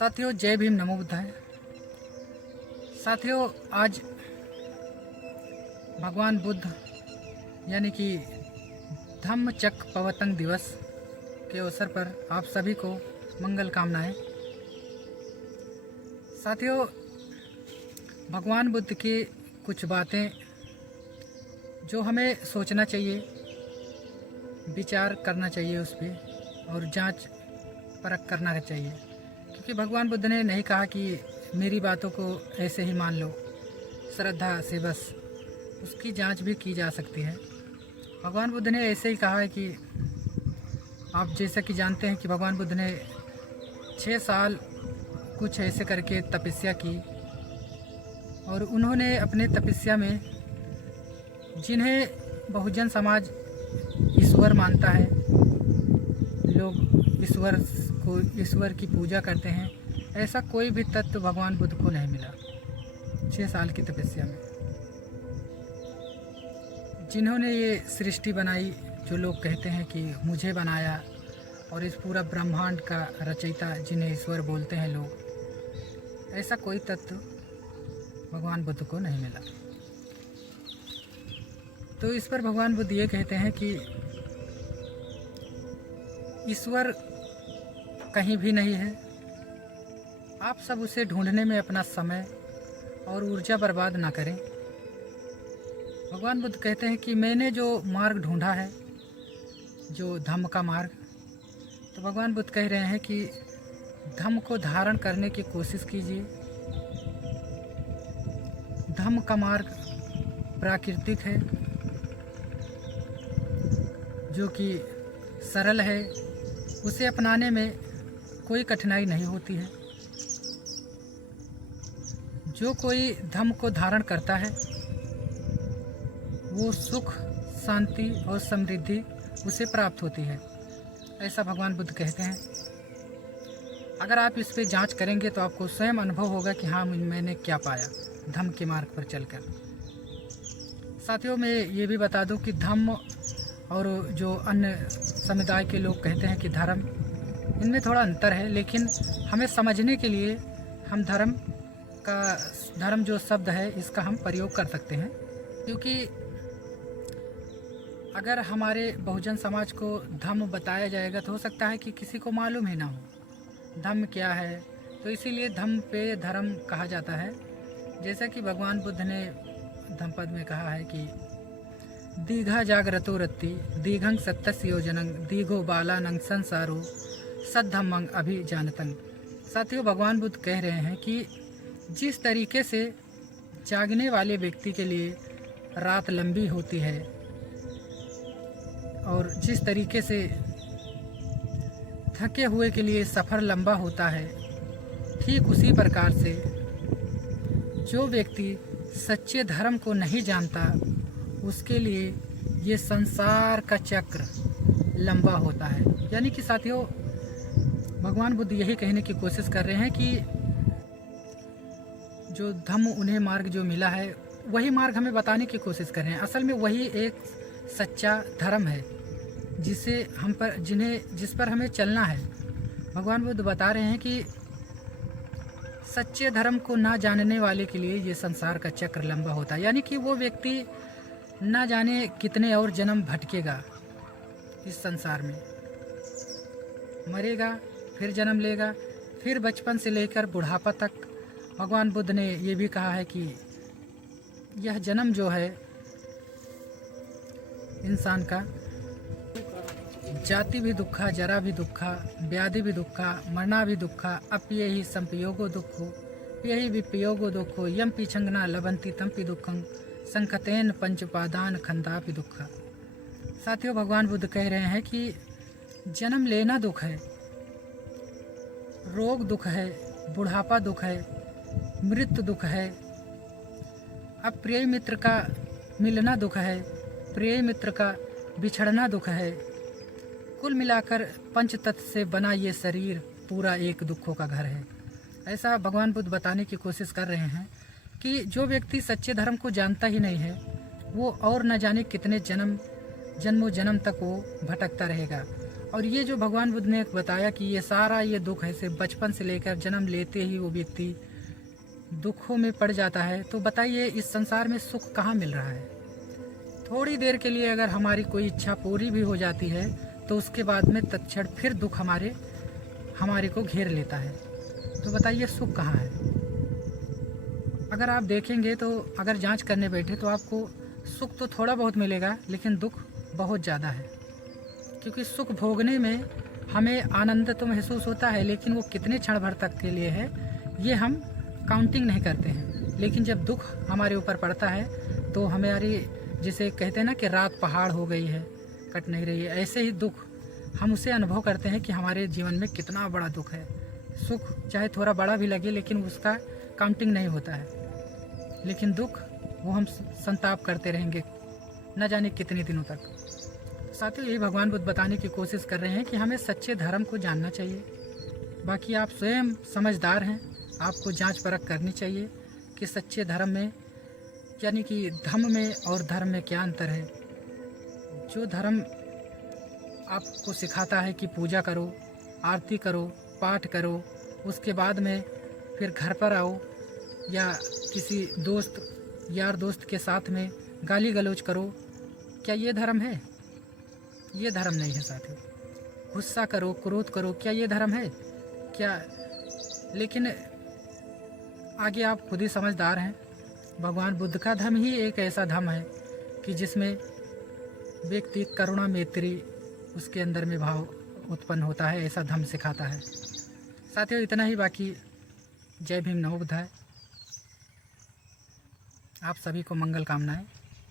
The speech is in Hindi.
साथियों, जय भीम, नमो बुद्धाय। साथियों, आज भगवान बुद्ध यानी कि धम्मचक्र प्रवर्तन दिवस के अवसर पर आप सभी को मंगल कामनाएं। साथियों, भगवान बुद्ध की कुछ बातें जो हमें सोचना चाहिए, विचार करना चाहिए उस पर और जांच परख करना चाहिए, क्योंकि भगवान बुद्ध ने नहीं कहा कि मेरी बातों को ऐसे ही मान लो श्रद्धा से, बस उसकी जांच भी की जा सकती है। भगवान बुद्ध ने ऐसे ही कहा है कि आप जैसा कि जानते हैं कि भगवान बुद्ध ने 6 साल कुछ ऐसे करके तपस्या की और उन्होंने अपने तपस्या में जिन्हें बहुजन समाज ईश्वर मानता है, लोग ईश्वर की पूजा करते हैं, ऐसा कोई भी तत्व भगवान बुद्ध को नहीं मिला 6 साल की तपस्या में। जिन्होंने ये सृष्टि बनाई, जो लोग कहते हैं कि मुझे बनाया, और इस पूरा ब्रह्मांड का रचयिता जिन्हें ईश्वर बोलते हैं लोग, ऐसा कोई तत्व भगवान बुद्ध को नहीं मिला। तो इस पर भगवान बुद्ध ये कहते हैं कि ईश्वर कहीं भी नहीं है, आप सब उसे ढूंढने में अपना समय और ऊर्जा बर्बाद ना करें। भगवान बुद्ध कहते हैं कि मैंने जो मार्ग ढूंढा है, जो धम्म का मार्ग, तो भगवान बुद्ध कह रहे हैं कि धम्म को धारण करने की कोशिश कीजिए। धम्म का मार्ग प्राकृतिक है, जो कि सरल है, उसे अपनाने में कोई कठिनाई नहीं होती है। जो कोई धम्म को धारण करता है वो सुख, शांति और समृद्धि उसे प्राप्त होती है, ऐसा भगवान बुद्ध कहते हैं। अगर आप इस पे जांच करेंगे तो आपको स्वयं अनुभव होगा कि हाँ, मैंने क्या पाया धम्म के मार्ग पर चलकर। साथियों, मैं ये भी बता दूं कि धम्म और जो अन्य समुदाय के लोग कहते हैं कि धर्म, इनमें थोड़ा अंतर है, लेकिन हमें समझने के लिए हम धर्म जो शब्द है इसका हम प्रयोग कर सकते हैं। क्योंकि अगर हमारे बहुजन समाज को धम्म बताया जाएगा तो हो सकता है कि किसी को मालूम ही ना हो धम्म क्या है, तो इसीलिए धम्म पे धर्म कहा जाता है। जैसा कि भगवान बुद्ध ने धम्मपद में कहा है कि दीघा जागरतो रत्ति दीघं सत्तस्य योजनं दीघो बालानं संसारो सद्धम्मं अभिजानतं। साथियों, भगवान बुद्ध कह रहे हैं कि जिस तरीके से जागने वाले व्यक्ति के लिए रात लंबी होती है और जिस तरीके से थके हुए के लिए सफ़र लंबा होता है, ठीक उसी प्रकार से जो व्यक्ति सच्चे धर्म को नहीं जानता उसके लिए ये संसार का चक्र लंबा होता है। यानी कि साथियों, भगवान बुद्ध यही कहने की कोशिश कर रहे हैं कि जो धम्म उन्हें मार्ग जो मिला है वही मार्ग हमें बताने की कोशिश कर रहे हैं। असल में वही एक सच्चा धर्म है जिस पर हमें चलना है। भगवान बुद्ध बता रहे हैं कि सच्चे धर्म को ना जानने वाले के लिए ये संसार का चक्र लंबा होता है। यानी कि वो व्यक्ति ना जाने कितने और जन्म भटकेगा इस संसार में, मरेगा, फिर जन्म लेगा, फिर बचपन से लेकर बुढ़ापा तक। भगवान बुद्ध ने ये भी कहा है कि यह जन्म जो है इंसान का, जाति भी दुखा, जरा भी दुखा, व्याधि भी दुखा, मरना भी दुखा, अप्य ही संपयोगो दुखो, यही विपयोगो दुखो, यम पिछंगना लभंती तंपि दुखं संखतेन पंचपादान खंदापि दुखा। साथियों, भगवान बुद्ध कह रहे हैं कि जन्म लेना दुख है, रोग दुख है, बुढ़ापा दुख है, मृत्यु दुख है, अप्रिय मित्र का मिलना दुख है, प्रिय मित्र का बिछड़ना दुख है। कुल मिलाकर पंच तत्व से बना ये शरीर पूरा एक दुखों का घर है। ऐसा भगवान बुद्ध बताने की कोशिश कर रहे हैं कि जो व्यक्ति सच्चे धर्म को जानता ही नहीं है वो और न जाने कितने जन्मों जन्म तक वो भटकता रहेगा। और ये जो भगवान बुद्ध ने बताया कि ये सारा ये दुख है, सिर्फ बचपन से लेकर जन्म लेते ही वो व्यक्ति दुखों में पड़ जाता है, तो बताइए इस संसार में सुख कहाँ मिल रहा है। थोड़ी देर के लिए अगर हमारी कोई इच्छा पूरी भी हो जाती है तो उसके बाद में तत्क्षण फिर दुख हमारे को घेर लेता है। तो बताइए सुख कहाँ है। अगर आप देखेंगे तो अगर जांच करने बैठे तो आपको सुख तो थोड़ा बहुत मिलेगा, लेकिन दुख बहुत ज़्यादा है। क्योंकि सुख भोगने में हमें आनंद तो महसूस होता है, लेकिन वो कितने क्षण भर तक के लिए है ये हम काउंटिंग नहीं करते हैं। लेकिन जब दुख हमारे ऊपर पड़ता है तो हमारी, जिसे कहते हैं ना कि रात पहाड़ हो गई है, कट नहीं रही है, ऐसे ही दुख हम उसे अनुभव करते हैं कि हमारे जीवन में कितना बड़ा दुख है। सुख चाहे थोड़ा बड़ा भी लगे लेकिन उसका काउंटिंग नहीं होता है, लेकिन दुख वो हम संताप करते रहेंगे न जाने कितने दिनों तक। साथियों, यही भगवान बुद्ध बताने की कोशिश कर रहे हैं कि हमें सच्चे धर्म को जानना चाहिए। बाकी आप स्वयं समझदार हैं, आपको जांच परख करनी चाहिए कि सच्चे धर्म में, यानी कि धम्म में और धर्म में क्या अंतर है। जो धर्म आपको सिखाता है कि पूजा करो, आरती करो, पाठ करो, उसके बाद में फिर घर पर आओ या किसी दोस्त यार दोस्त के साथ में गाली गलौज करो, क्या ये धर्म है? ये धर्म नहीं है साथियों। गुस्सा करो, क्रोध करो, क्या ये धर्म है? क्या? लेकिन आगे आप खुद ही समझदार हैं। भगवान बुद्ध का धर्म ही एक ऐसा धर्म है कि जिसमें व्यक्ति करुणा मैत्री उसके अंदर में भाव उत्पन्न होता है, ऐसा धर्म सिखाता है। साथियों, इतना ही। बाकी जय भीम, नमो बुद्धाय। आप सभी को मंगल कामनाएं।